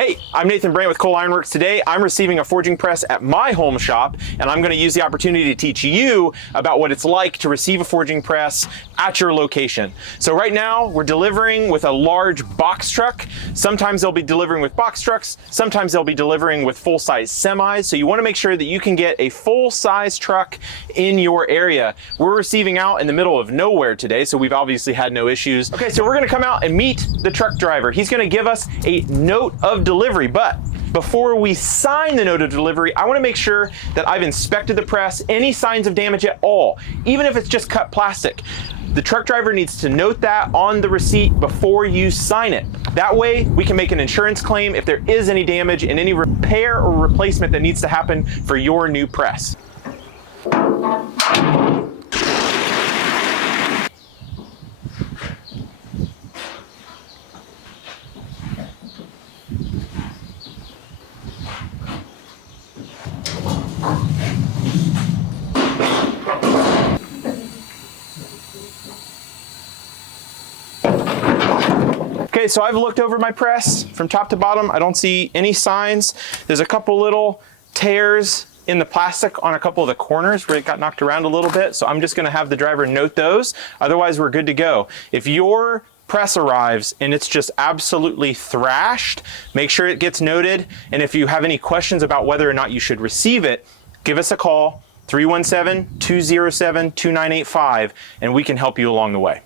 Hey, I'm Nathan Brandt with Cole Ironworks. Today, I'm receiving a forging press at my home shop, and I'm going to use the opportunity to teach you about what it's like to receive a forging press at your location. So right now, we're delivering with a large box truck. Sometimes they'll be delivering with box trucks. Sometimes they'll be delivering with full-size semis. So you want to make sure that you can get a full-size truck in your area. We're receiving out in the middle of nowhere today, so we've obviously had no issues. Okay, so we're going to come out and meet the truck driver. He's going to give us a note of delivery, but before we sign the note of delivery, I want to make sure that I've inspected the press, any signs of damage at all, even if it's just cut plastic. The truck driver needs to note that on the receipt before you sign it. That way we can make an insurance claim if there is any damage and any repair or replacement that needs to happen for your new press. Okay, so I've looked over my press from top to bottom. I don't see any signs. There's a couple little tears in the plastic on a couple of the corners where it got knocked around a little bit. So I'm just gonna have the driver note those. Otherwise, we're good to go. If your press arrives and it's just absolutely thrashed, make sure it gets noted. And if you have any questions about whether or not you should receive it, give us a call, 317-207-2985, and we can help you along the way.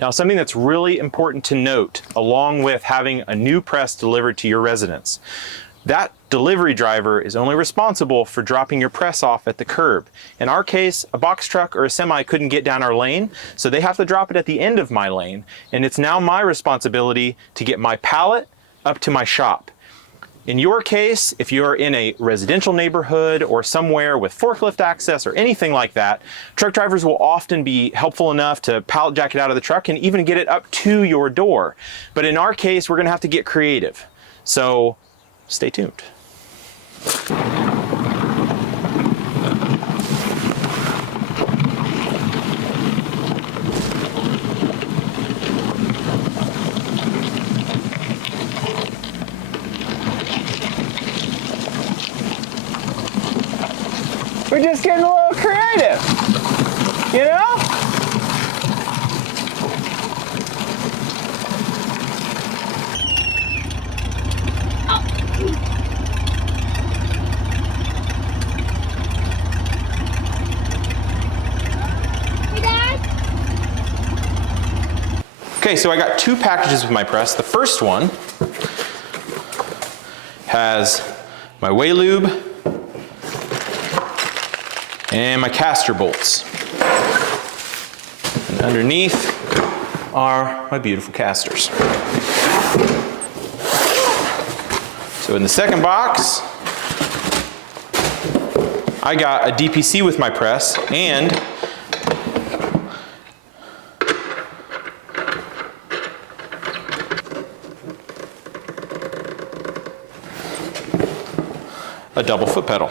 Now, something that's really important to note, along with having a new press delivered to your residence, that delivery driver is only responsible for dropping your press off at the curb. In our case, a box truck or a semi couldn't get down our lane, so they have to drop it at the end of my lane, and it's now my responsibility to get my pallet up to my shop. In your case, if you're in a residential neighborhood or somewhere with forklift access or anything like that, truck drivers will often be helpful enough to pallet jack it out of the truck and even get it up to your door. But in our case, we're gonna have to get creative. So stay tuned. We're just getting a little creative, you know? Hey, Dad. Okay, so I got two packages with my press. The first one has my way lube and my caster bolts. And underneath are my beautiful casters. So in the second box, I got a DPC with my press and a double foot pedal.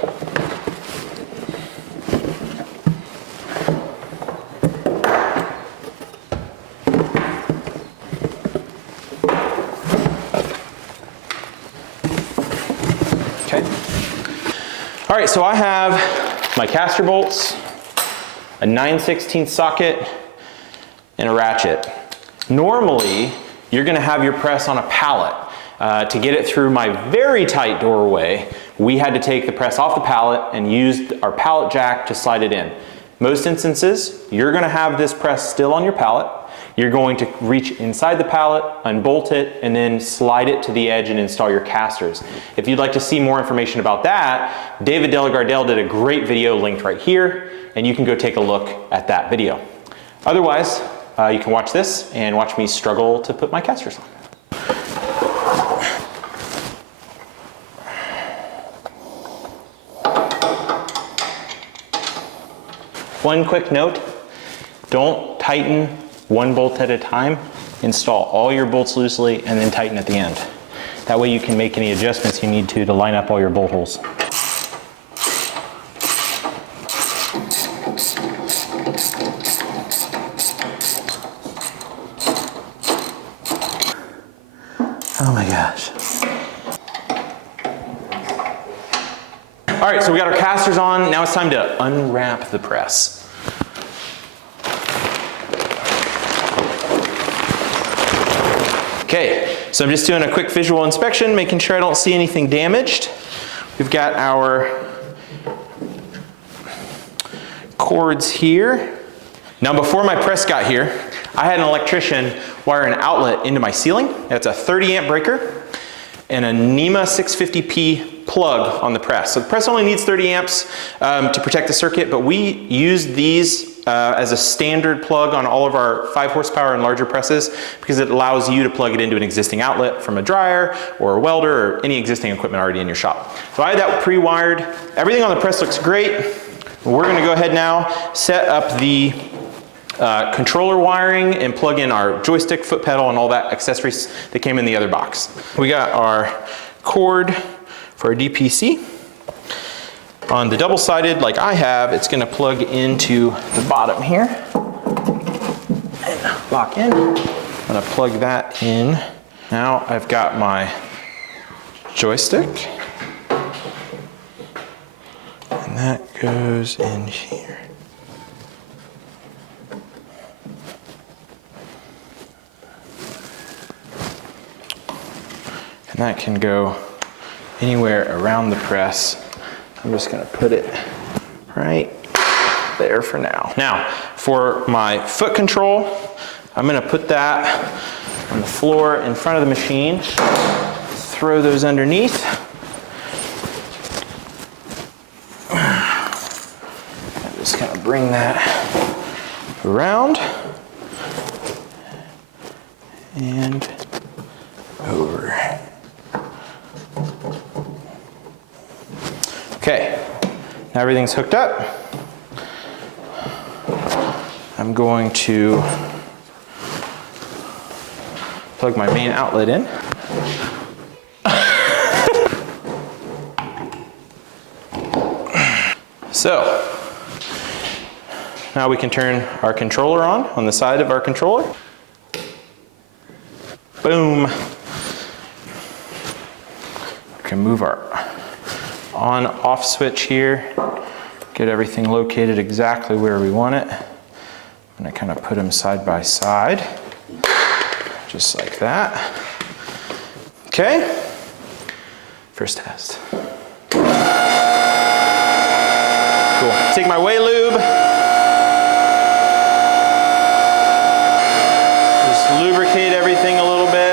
All right, so I have my caster bolts, a 9/16 socket, and a ratchet. Normally, you're gonna have your press on a pallet. To get it through my very tight doorway, we had to take the press off the pallet and use our pallet jack to slide it in. Most instances, you're gonna have this press still on your pallet. You're going to reach inside the pallet, unbolt it, and then slide it to the edge and install your casters. If you'd like to see more information about that, David Delagardelle did a great video linked right here, and you can go take a look at that video. Otherwise, you can watch this and watch me struggle to put my casters on. One quick note, don't tighten one bolt at a time. Install all your bolts loosely and then tighten at the end. That way you can make any adjustments you need to line up all your bolt holes. gosh. All right, so we got our casters on. Now it's time to unwrap the press. Okay, so I'm just doing a quick visual inspection, making sure I don't see anything damaged. We've got our cords here. Now before my press got here, I had an electrician wire an outlet into my ceiling. That's a 30 amp breaker and a NEMA 650P plug on the press. So the press only needs 30 amps to protect the circuit, but we use these as a standard plug on all of our 5 horsepower and larger presses because it allows you to plug it into an existing outlet from a dryer or a welder or any existing equipment already in your shop. So I had that pre-wired. Everything on the press looks great. We're gonna go ahead now, set up the controller wiring and plug in our joystick, foot pedal, and all that accessories that came in the other box. We got our cord for our DPC. On the double-sided, like I have, it's gonna plug into the bottom here and lock in. I'm gonna plug that in. Now I've got my joystick, and that goes in here. And that can go anywhere around the press. I'm just gonna put it right there for now. Now, for my foot control, I'm gonna put that on the floor in front of the machine, throw those underneath. I'm just gonna bring that around and over. Okay, now everything's hooked up. I'm going to plug my main outlet in. So, now we can turn our controller on the side of our controller. Boom. We can move our on-off switch here, get everything located exactly where we want it. I'm gonna kind of put them side by side, just like that. Okay, first test. Cool, take my Way Lube. Just lubricate everything a little bit.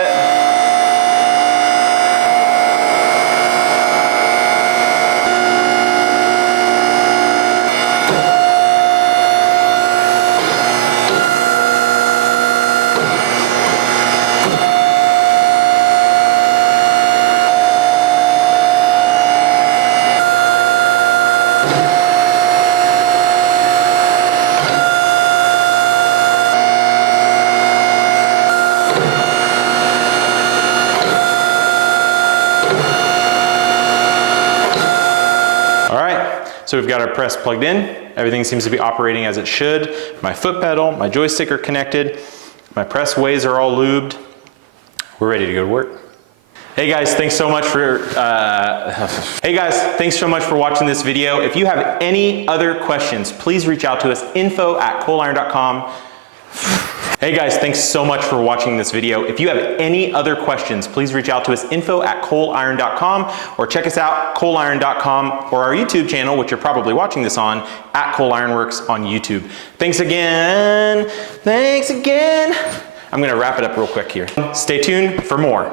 So we've got our press plugged in. Everything seems to be operating as it should. My foot pedal, my joystick are connected. My press ways are all lubed. We're ready to go to work. Hey guys, thanks so much for watching this video. If you have any other questions, please reach out to us, info@coleiron.com. Hey guys, thanks so much for watching this video. If you have any other questions, please reach out to us, info@coleiron.com, or check us out, coleiron.com, or our YouTube channel, which you're probably watching this on, @ColeIronWorks on YouTube. Thanks again. I'm gonna wrap it up real quick here. Stay tuned for more.